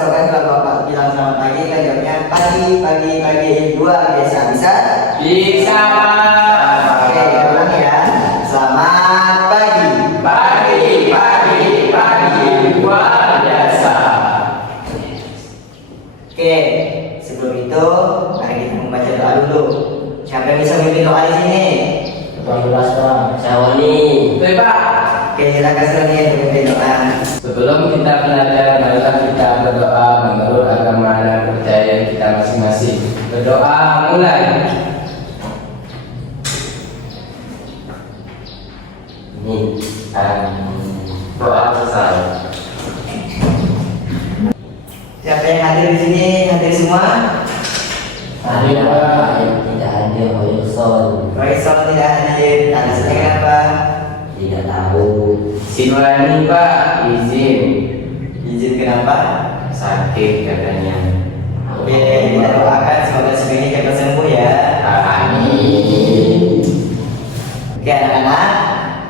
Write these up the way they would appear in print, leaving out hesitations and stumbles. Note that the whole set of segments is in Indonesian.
slogan kalau Bapak bilang selamat pagi, kan jawabnya pagi, pagi, pagi. Luar biasa. Bisa? Bisa, Pak. Oke, ulang ya. Selamat pagi. Pagi, pagi, pagi. Luar biasa. Oke, sebelum itu mari kita membaca doa dulu. Siapa yang bisa memimpin doa di sini? Sawani. Baik, Pak. Oke, silakan Sony yang memimpin doa. Sebelum kita belajar, marilah kita berdoa menurut agama dan kepercayaan kita masing-masing. Berdoa mulai. Ini doa selesai. Siapa yang hadir di sini? Hadir semua? Ada yang tidak hadir Hoyson. Royson tidak hadir. Alasannya kenapa? Tidak tahu. Sinwani, Pak, izin. Izin kenapa? Sakit katanya. Oke, kita doakan semoga ini cepat sembuh ya. Amin. Oke anak-anak,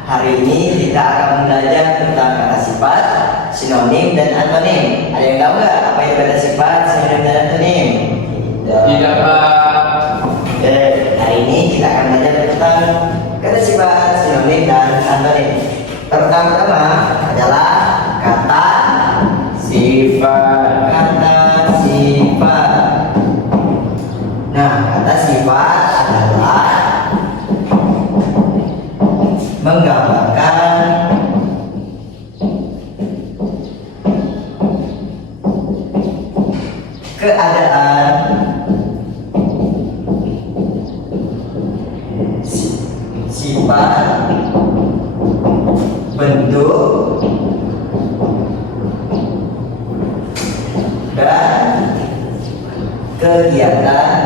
hari ini kita akan belajar tentang kata sifat, sinonim dan antonim. Ada yang tahu nggak apa itu kata sifat, sinonim dan antonim? Tidak, Pak. Oke, hari ini kita akan belajar tentang kata sifat, sinonim dan antonim. Pertama-tama adalah kata Sifat. kata sifat. Nah, kata sifat adalah menggambarkan keadaan, sifat, bentuk, dan kegiatan,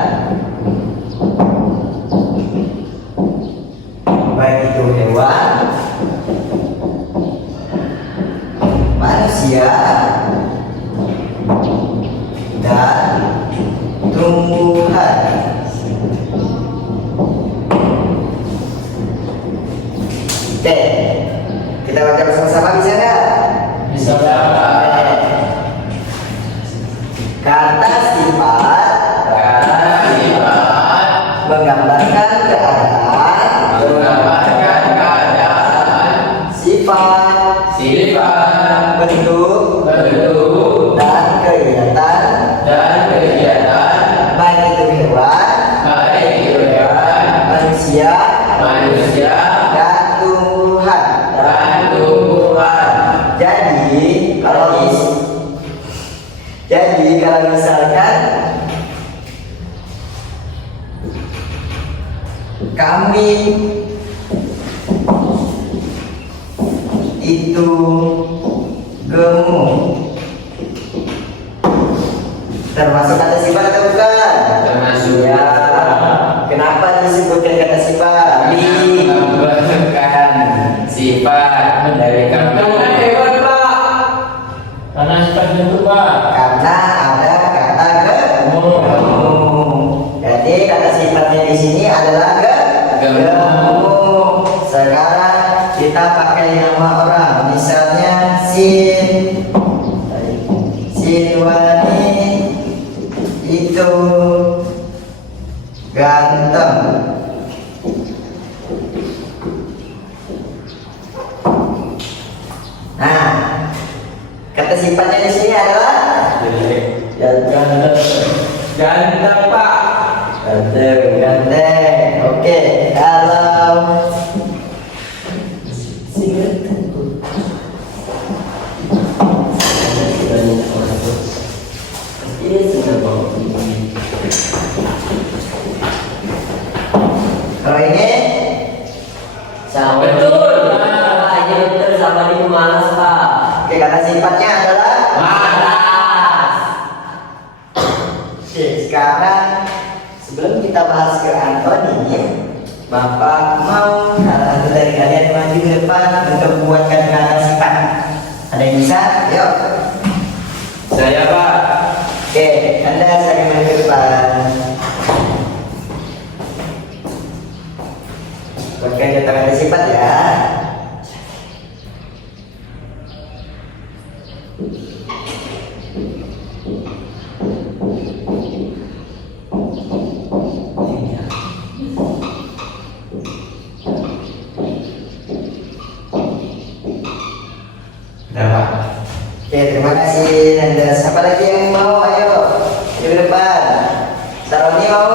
baik itu hewan, manusia, dan tumbuhan. Oke, kita baca bersama-sama, bisa nggak? Bisa, Pak. Kata sifat Kata sifat menggambarkan keadaan, menggambarkan keadaan, sifat, bentuk, dan kegiatan, baik itu hewan, manusia, dan tumbuhan. Jadi kalau misalkan kambing itu gemuk, termasuk kata sifat atau bukan? Termasuk. Ya. Kenapa disebutkan kata sifat? Menggambarkan sifat dari kambing. Hewan, Pak. Karena sifat bentuk, Pak. Karena ada kata gemuk. Jadi kata sifatnya di sini adalah gemuk. Sekarang kita pakai nama orang, misalnya Sinwani itu ganteng. Nah, kata sifatnya di sini adalah Ganteng, Pak. ganteng. Oke, kalau kalau ini Betul. Ini betul sama di pemalas, Pak. oke, kata sifatnya adalah Malas. Oke, sekarang sebelum kita bahas ke antonim, Bapak mau salah satu dari kalian maju ke depan untuk membuatkan kata sifat. Ada yang bisa? Yuk. Saya, Pak. Oke, Anda saya maju ke depan. Buatkan kata sifat ya. lagi yang mau, ayo ke depan. Saroni mau?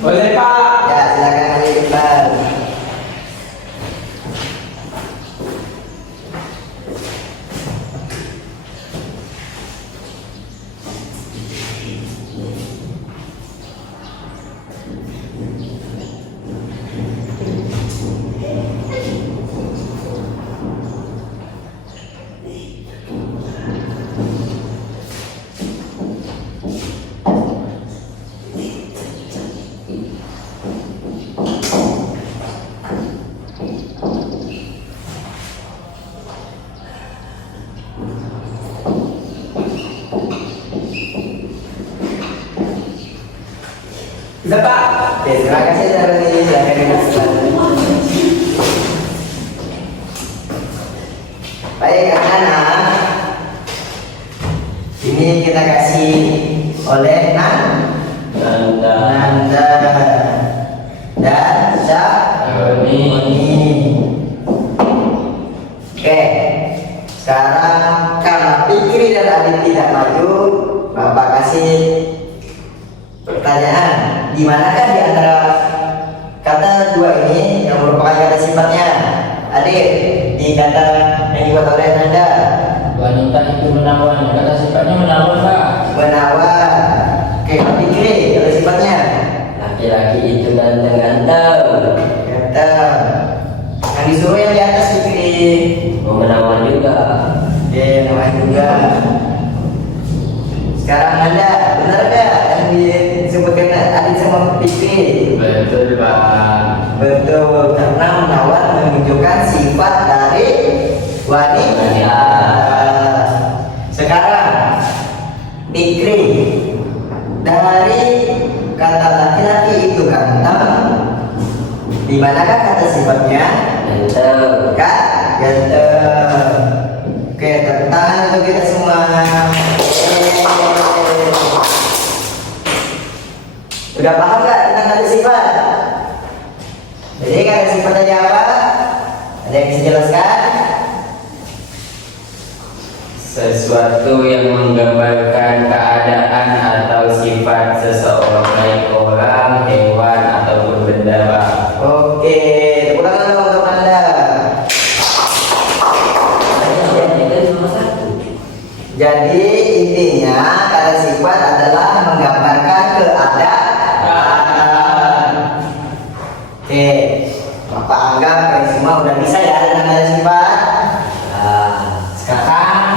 Boleh Pak. Ya, silakan maju ke depan. Bisa Pak. Oke, terima kasih Saroni. Silakan ke depan. Baik anak-anak, ini kita kasih oleh Nanda. Nanda dan Syahrini. Oke, sekarang karena Fikri dan Adit tidak maju, Bapak kasih pertanyaan. Di manakah di antara kata dua ini yang merupakan kata sifatnya? Adit, di kata yang dibuat oleh Nanda. Wanita itu menawan. Kata sifatnya menawan, Pak. Menawan. Oke, Fikri, kata sifatnya Laki-laki itu ganteng-ganteng. ganteng. Yang disuruh yang di atas Fikri. Mau menawan juga. Oke, namanya juga. Sekarang Nanda, benar gak yang disebutkan Adit sama Fikri? Betul Pak. Betul, karena menawan menunjukkan sifat dari wanita. Sekarang Fikri, dari kata laki-laki itu ganteng, di manakah kata sifatnya? Ganteng. Kak, ganteng. Oke, tepuk tangan untuk kita semua. Udah paham gak tentang kata sifat? Jadi kata sifat tadi apa? Ada yang bisa jelaskan? Sesuatu yang menggambarkan keadaan atau sifat seseorang, baik orang, hewan, ataupun benda Pak. Oke, tepuk tangan dong untuk Anda. Jadi intinya kata sifat adalah menggambarkan keadaan. Oke, Bapak anggap kalian semua udah bisa ya dengan kata sifat. Nah, sekarang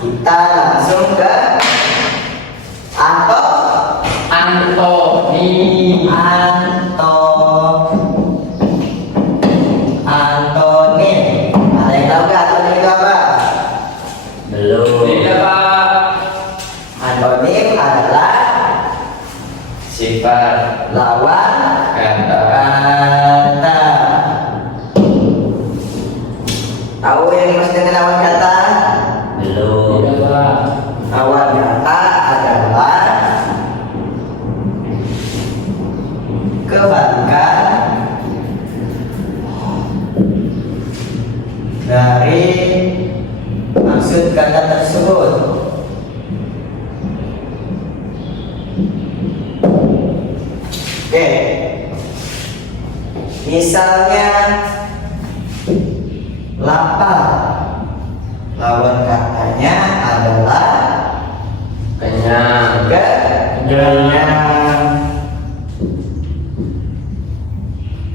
kita langsung ke Antoni. Antonim. Ada yang tahu nggak antonim itu apa? Belum. Tidak Pak. Antonim adalah Sifat lawan kata. kata. Tahu yang dimaksud dengan lawan kata? Belum. Tidak Pak. Lawan kata adalah kebalikan dari maksud kata tersebut. Oke, misalnya lapar, lawan katanya adalah Kenyang. kenyang.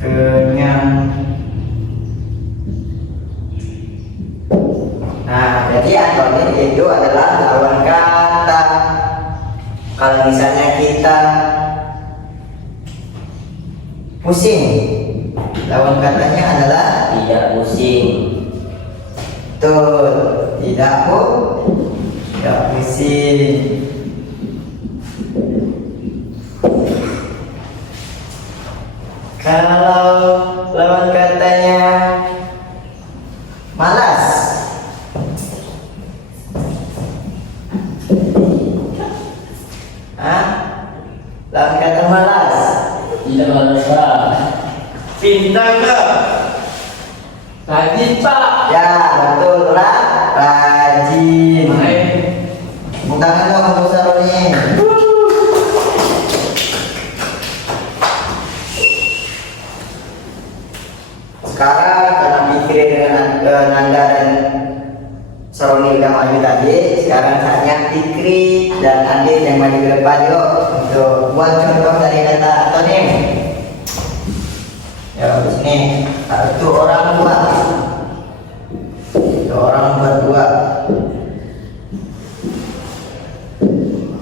Kenyang. Nah, jadi antonim itu adalah lawan kata. Kalau misalnya kita pusing, lawan katanya adalah Tidak pusing. betul, tidak pusing. Kalau lawan katanya malas, lawan kata malas, Tidak malas. Pintar Pak. Rajin Pak. ya betul lah, rajin. Main. Tepuk tangan dong untuk Saroni. Sekarang karena Fikri dengan Nanda dan Saroni udah maju tadi, sekarang saatnya Fikri dan Andi yang maju ke depan yuk untuk buat contoh dari kata antonim. Ya, di sini satu orang buat, satu orang buat dua.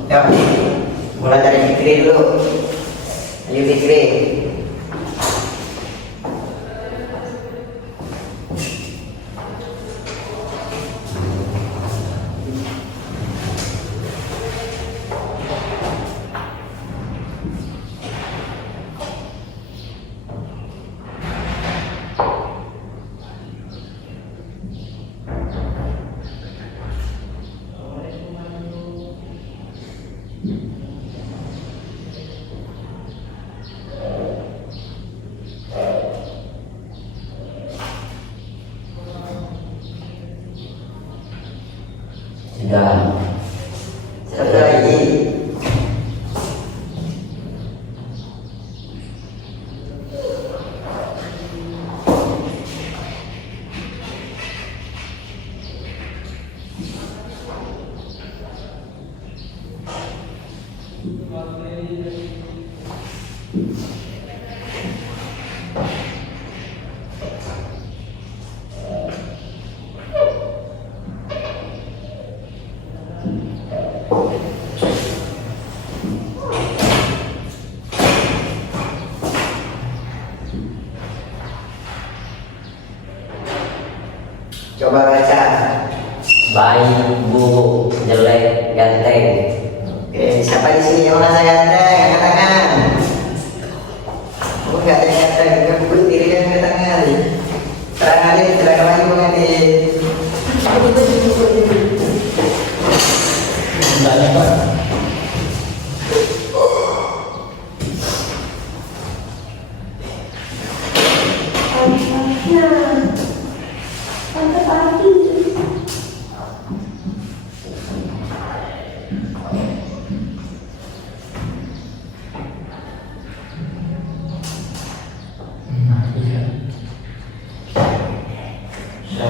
Ya, mulai dari Fikri dulu. Ayo Fikri. Sudah. Satu lagi. Coba baca. Baik, buruk, jelek, ganteng. Oke, siapa di sini yang merasa ganteng? Angkat tangan. Oh, nggak ada yang ganteng. Kita pukul diri kan angkat tangan. Terang aja, terang lagi mengenai. Enggaknya Pak.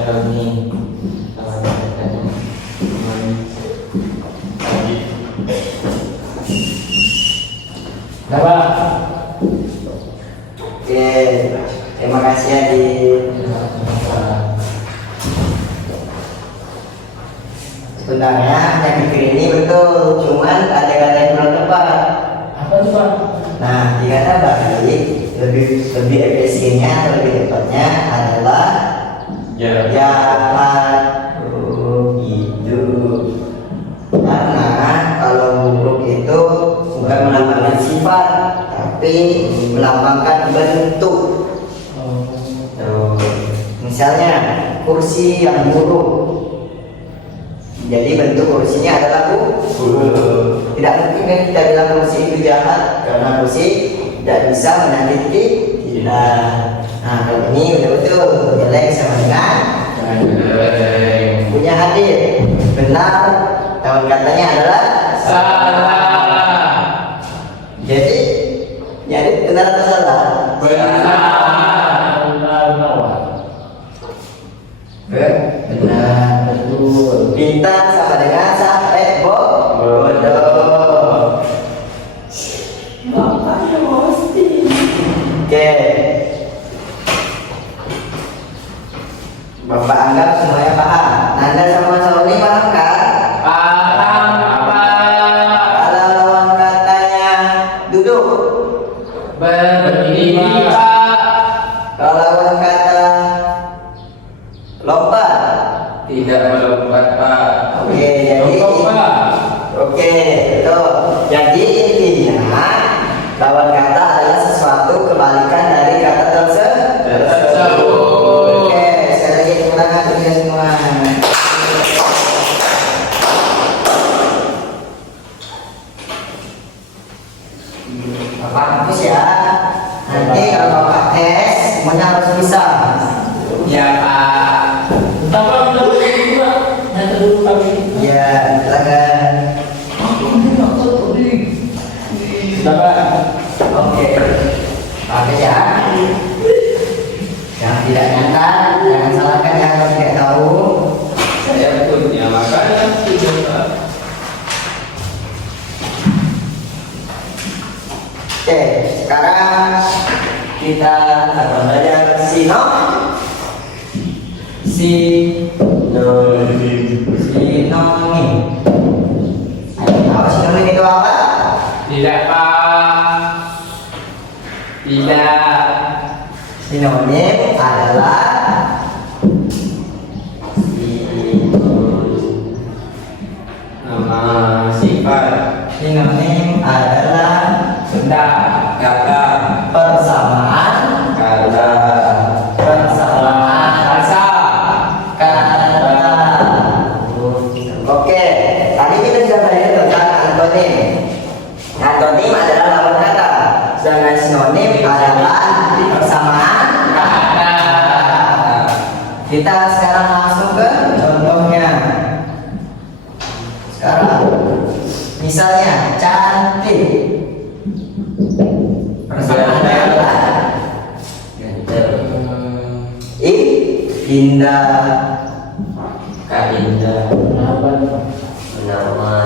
Saroni. Kenapa? Oke, terima kasih Adi. Sebenarnya yang pikir ini betul, cuman ada kata yang kurang tepat. Apa tuh Pak? Nah, dikata balik lebih efisiennya atau lebih tepatnya adalah jahat. Oh, gitu. Karena kalau buruk itu bukan melambangkan sifat, tapi melambangkan bentuk. Tuh. Misalnya kursi yang buruk, jadi bentuk kursinya adalah buruk. Tidak mungkin kan kita bilang kursi itu jahat karena kursi tidak bisa menyakiti kita. Nah, kalau ini udah betul, jelek sama dengan punya hadir. Benar, tahun katanya adalah Salah. jadi benar atau salah? Benar. Benar, betul. Bintang sama dengan sampai bodoh. Bapaknya pasti. Oke. Bapak anggap semuanya paham. Nanda sama Saroni paham kan? Paham, Pak. Oke, sekarang kita akan belajar sinonim. Apa sinonim itu apa? Tidak Pak. Tidak. Sinonim adalah Nama sifat. sinonim adalah Benda. Kata. persamaan Kata. persamaan Rasa. kata. Oke, tadi kita sudah belajar tentang antonim. Antonim adalah lawan kata, sedangkan sinonim adalah persamaan kata. Kita sekarang langsung ke contohnya. Sekarang, misalnya cantik. Persamaannya adalah indah. Indah.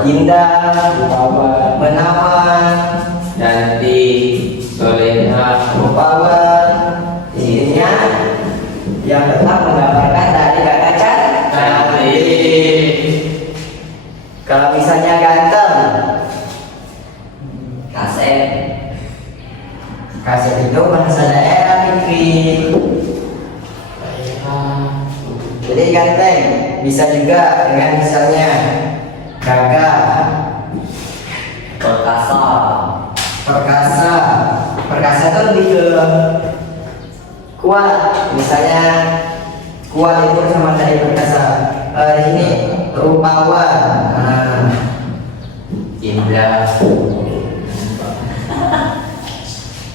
Indah, menawan, Cantik. Soleha. rupawan. Intinya yang tetap menggambarkan dari kata Cantik. Kalau misalnya ganteng, kasep. Kasep itu bahasa daerah Fikri. Jadi ganteng bisa juga dengan misalnya gagah, perkasa. Perkasa itu lebih ke kuat. Misalnya kuat itu sama dari perkasa. Di sini rupawan. Indah.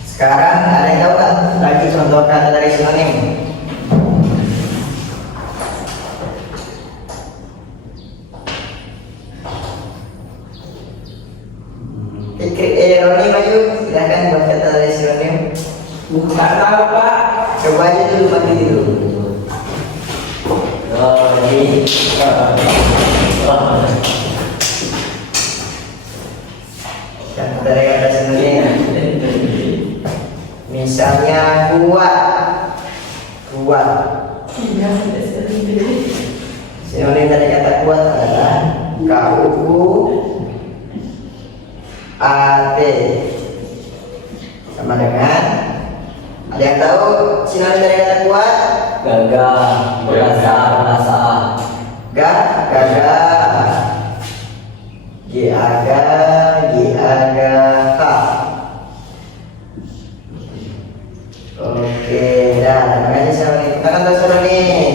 Sekarang ada yang tahu nggak lagi contoh kata dari sinonim? Roni maju, silahkan buat kata dari sinonim. Bukan tahu Pak. Coba aja dulu maju dulu. Roni. Kata dari kata sinonim. Misalnya kuat. Sinonim dari kata kuat adalah KUAT. Sama dengan, ada yang tahu sinonim dari kata kuat? Gagah, perasaan. Gagah. Gagah. Oke, dah. Terima kasih sinonim. Kita akan terus sinonim.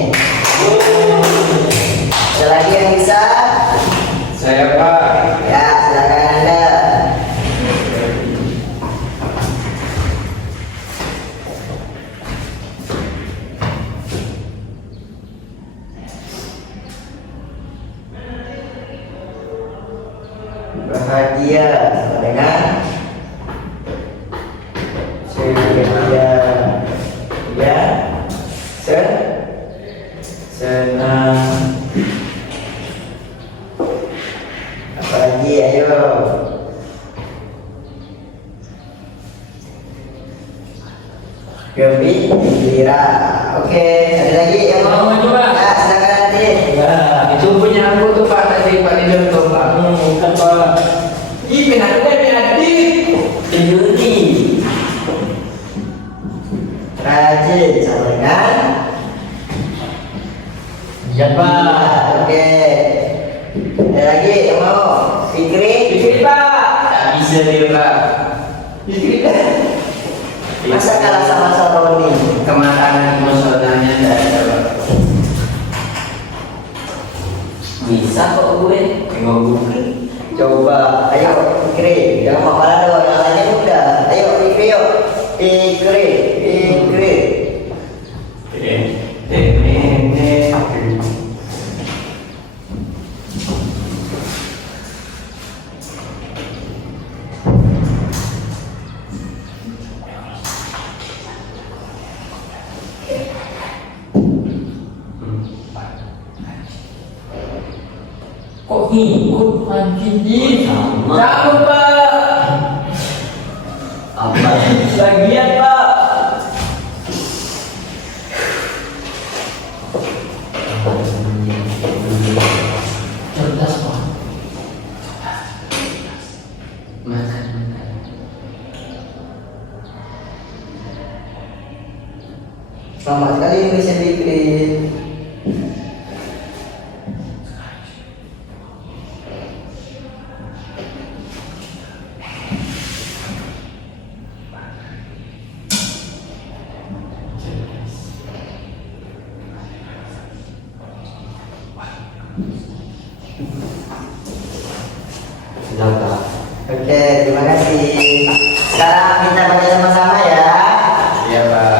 Ada lagi yang bisa? Saya Pak. Ya, silakan Anda. Bahagia sama dengan ceria. Ya, senang. Apalagi, ayo. Gembira. Oke, ada lagi yang mau? Mau coba? Ya, silakan nanti. Ya, Itu punya aku tuh Pak tadi Pak di tuh Pak. bukan Pak. Ih, penakutnya punya adik. Judi. Rajin sama dengan Ya Pak. Oke. Ada lagi yang mau? Fikri. Fikri Pak. Tak bisa dia Pak. Fikri dah. Masa kalah sama Roni? Kemakanan emosionalnya tidak ada Pak. Bisa kok gue. Tengok Google. Coba, ayo Fikri. Jangan kepala doang, yang lainnya udah. Ayo Fikri, yuk. Fikri. Kok ngikut anjing? Jangan Pak. Makan. Selamat sekali Indonesia Fikri. Oke, terima kasih. Sekarang kita baca sama-sama ya. Iya, Pak.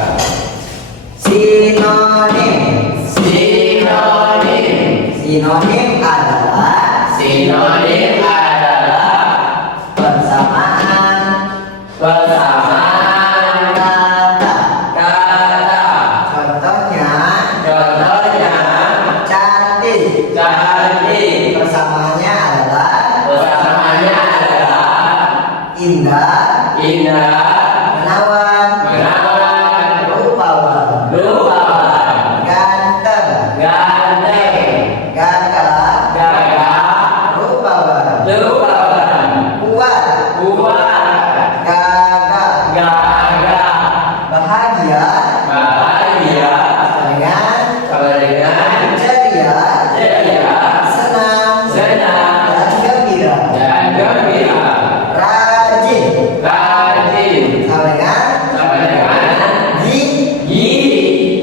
Sinonim. Sinonim. Sinonim adalah Sinonim adalah persamaan persamaan kata. kata. Contohnya Contohnya cantik. cantik. Persamaannya adalah Persamaannya adalah indah, indah, menawan, menawan, rupawan, rupawan, ganteng, ganteng, gagah, gagah, rupawan, rupawan, kuat, kuat, gagah, gagah, bahagia, bahagia, dengan ceria, ceria, senang, senang, dan gembira, dan gembira, rajin, rajin, sama dengan gigi,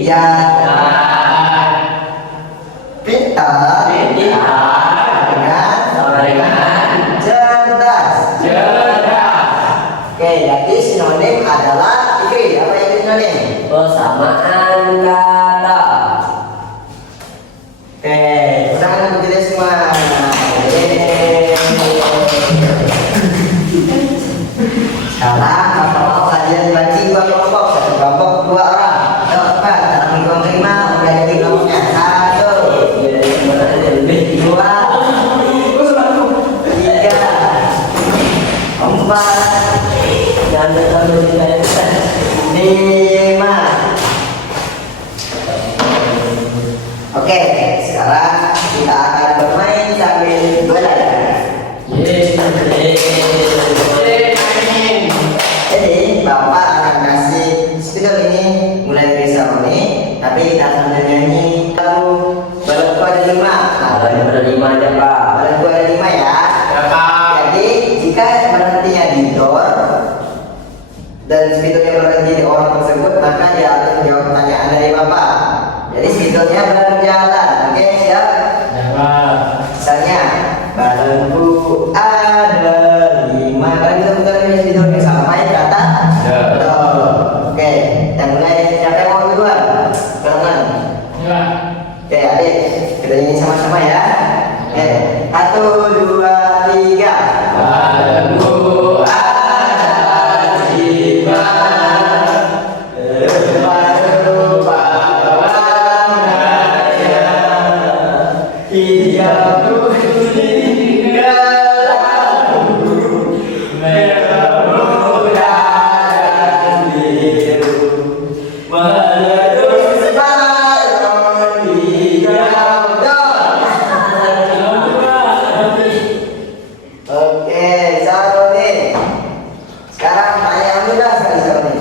ya, dan pintar, pintar, sama dengan cerdas. cerdas. Oke, jadi sinonim adalah Fikri, apa yang sinonim? Persamaan kata. Oke, tangan untuk kita semua. Yeay. Sekarang apa mau kalian bagi dua kelompok, satu kelompok dua orang. Cepat, dalam kelompok lima udah jadi kelompoknya. Satu, dua, tiga, empat, Jangan terlalu cinta. lima. Oke, sekarang kita akan bermain sambil belajar. Jadi Bapak akan kasih spidol ini mulai dari Saroni, tapi kita sambil nyanyi lagu balonku ada lima. Nah, Ada 5 aja, Pak. balonku ada lima ya. Ya, Pak. Jadi jika berhentinya di door dan spidolnya berhenti di orang tersebut, maka dia akan menjawab pertanyaan dari Bapak. Jadi spidolnya berjalan, oke siap? Ya, Pak. Misalnya balonku ada lima. Kalau kita putar ini spidolnya sampai kata Ya. door. Oke, yang mulai siapa yang mau duluan? Kanan. Ya. Oke, adik, kita nyanyi sama-sama ya. Oke, 1, 2, 3. Balonku ada lima, rupa-rupa warnanya, hijau, kuning, kelabu, merah, muda, dan biru, meledus balon hijau. Oke, Saroni. Sekarang pertanyaan mudah sekali Saroni.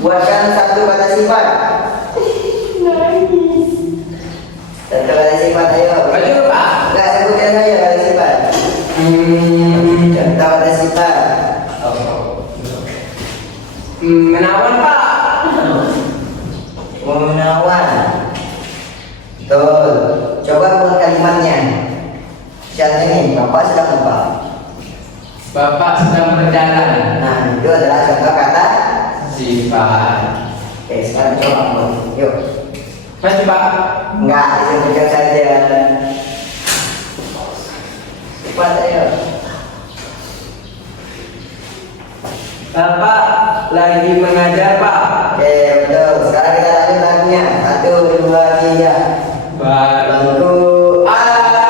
Buatkan satu kata sifat. Satu kata sifat, ayo. Baju, Pak. Enggak, sebutkan saja kata sifat. Contoh kata sifat. Menawan, Pak. Menawan. Betul. Coba buat kalimatnya. Misalnya ini, Bapak sedang apa? Bapak sedang berjalan. Nah, itu adalah contoh kata. Sifat. Oke, sekarang coba buat. Yuk. Baju, Pak. Enggak, disebutkan saja. Cepat ayo. Bapak lagi mengajar, Pak. Oke, betul. Sekarang kita lanjut lagunya. 1, 2, 3. Balonku ada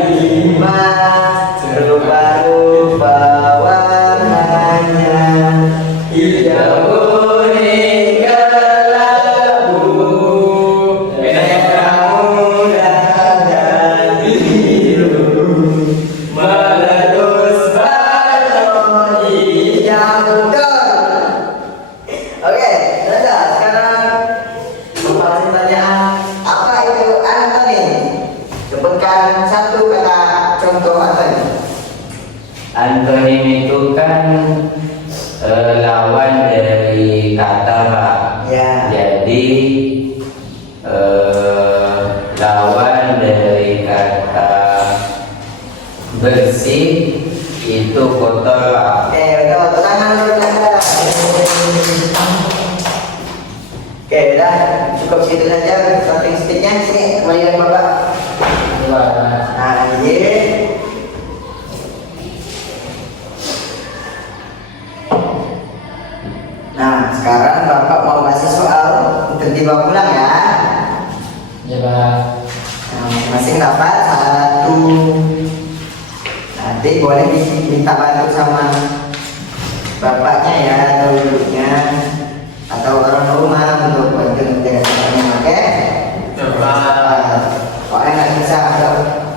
lima, Rupa-rupa warnanya, hijau, kuning, kelabu, merah, muda, dan biru, meledus Antonim itu kan lawan dari kata, Pak. Ya. Jadi lawan dari kata bersih itu kotor, Pak. Oke, udah tepuk tangan dulu Anda. Oke, udah cukup segitu saja starting speednya. Sini kembali lagi Bapak. Nah, ini. Nah, sekarang Bapak mau kasih soal untuk dibawa pulang ya. Ya Pak. Nah, masing-masing dapat satu. Nanti boleh diminta bantu sama bapaknya ya atau ibunya atau orang rumah untuk bantu menjaga kesehatan. Oke? Coba. Pokoknya nggak bisa ada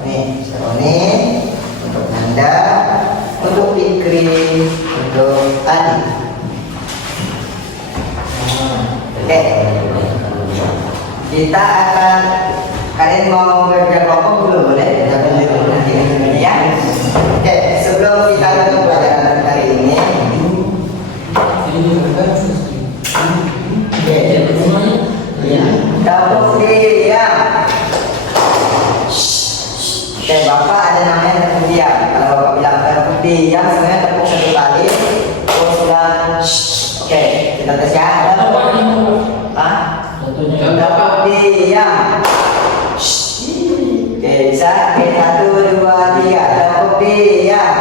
nih Sony untuk Nanda, untuk Fikri, untuk Adi. Oke, kita akan kalian mau kerja kelompok dulu boleh? Jangan dulu nanti ya. Oke, sebelum kita tutup pelajaran hari ini, oke, ya, dapur diam. Oke, Bapak ada namanya dapur diam. Kalau Bapak bilang dapur diam, sebenarnya tepuk satu kali, terus bilang, oke, kita tes ya. Hah? Dapur diam. Oke, bisa? Oke, 1, 2, 3. Dapur diam.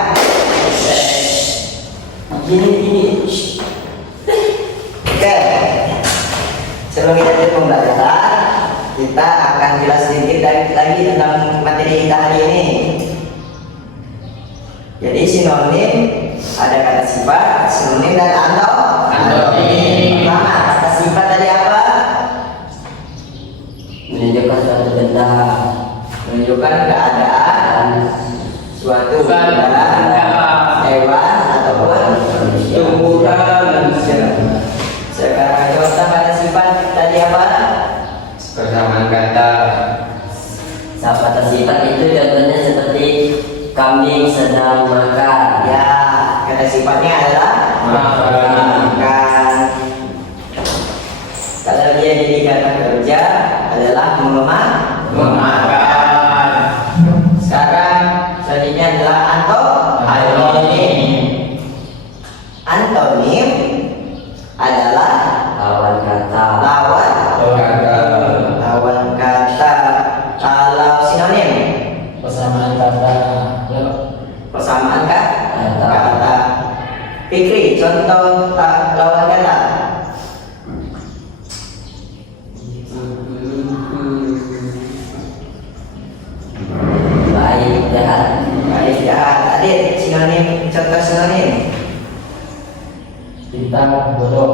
Gini. Oke. Sebelum kita lanjut pembelajaran, kita akan jelas sedikit lagi tentang materi kita hari ini. Jadi sinonim ada kata sifat, sinonim dan antonim. Pertama, kata sifat tadi apa? Menunjukkan suatu benda. Menunjukkan keadaan suatu Benda. benda, hewan ataupun Tumbuhan manusia. sekarang contoh kata sifat tadi apa? Persamaan kata. Kata sifat itu contohnya seperti kambing sedang makan. Ya, kata sifatnya adalah makan. Kalau dia jadi kata kerja adalah Memakan. Sekarang selanjutnya adalah antonim. Antonim adalah Lawan kata. lawan Kata. lawan kata. Kalau sinonim Persamaan kata. Ya. persamaan Kata. kata. Fikri, contoh lawan kata. Baik jahat. Baik, jahat. Adit, sinonim, contoh sinonim. Pintar bodoh.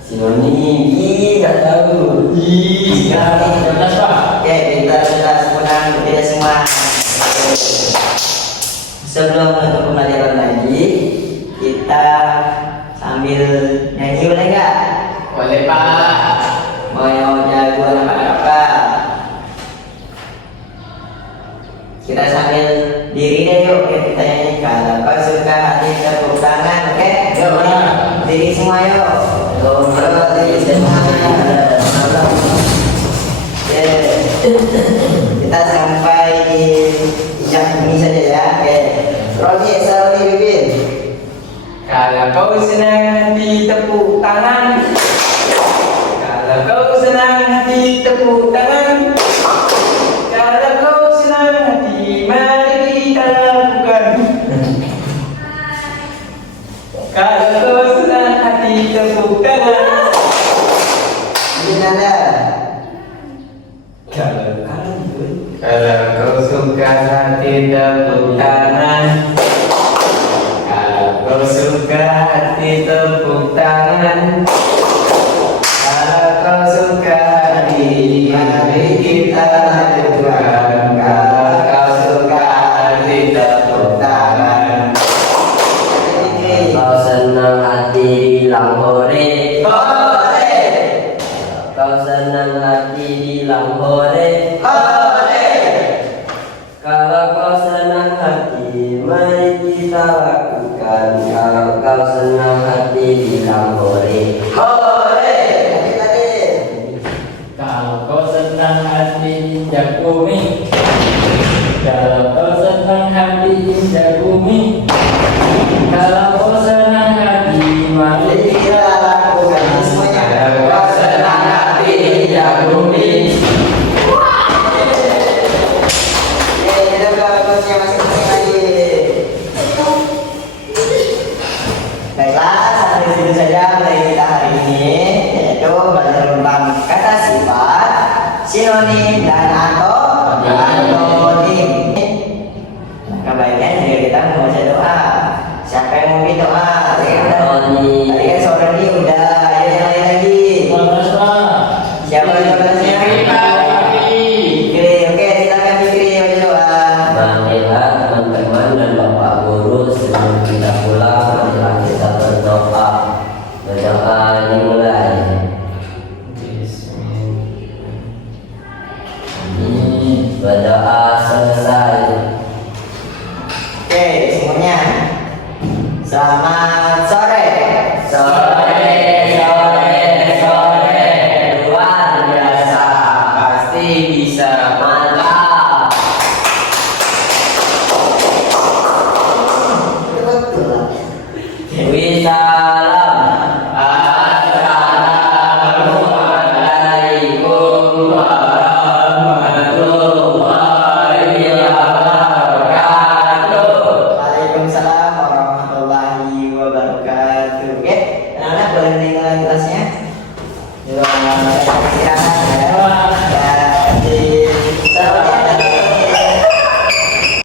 Sinonim, nggak tahu. Sinonim cerdas Pak. Oke, pintar sudah sempurna tidak semua. Sebelum menutup pembelajaran lagi, kita sambil nyanyi boleh nggak? Boleh, Pak. Mau yang jago apa? Kita sambil diri deh yuk, kita nyanyi. Kalau kau suka hati tepuk tangan, oke? Yuk, Pak. Diri semua yuk. Ngobrol diri semua. Oke. Kita sampai di yang ini saja ya. Oke. Rogi, Saroni, Bibin. Kalau kau senang hati tepuk tangan. Kalau kau senang hati tepuk tangan. Kalau kau senang hati mari kita lakukan. Kalau kau senang hati tepuk tangan. Bibin Anda. Kalau kau suka hati tepuk tangan. Kalau kau suka hati tepuk tangan. Kalau kau suka hati mari kita lakukan. Kalau kau suka hati tepuk tangan. Kau senang hati bilang hore. Hore. Kau senang hati bilang hore. Hore. Kalau kau senang hati mari kita lakukan. senang hati bilang hore. Hore. Tadi. Kalau kau senang hati injak bumi, kalau kau senang hati injak bumi, kalau kau senang hati mari Kita lakukan semuanya. Kau senang hati injak bumi. Kita bagusnya masing-masing lagi. Baiklah, sampai di situ saja materi kita hari ini, yaitu belajar tentang kata sifat, sinonim, dan antonim. Kebaikan jika kita membaca doa. Siapa yang mau bikin doa? Tadi kan sore ini udah, ayo yang lain lagi. Siapa yang balasnya? Fikri, oke, silakan Fikri baca doa. Marilah teman-teman dan bapak guru sebelum kita pulang, marilah kita berdoa. Berdoa dimulai. Berdoa selesai. Oke, semuanya. Selamat sore. Sore, luar biasa, pasti bisa. Mantap. Betul. Wissalam. Assalamualaikum warahmatullahi wabarakatuh. Waalaikumsalam warahmatullahi wabarakatuh. Oke, anak-anak boleh meninggalkan kelasnya. Istirahat.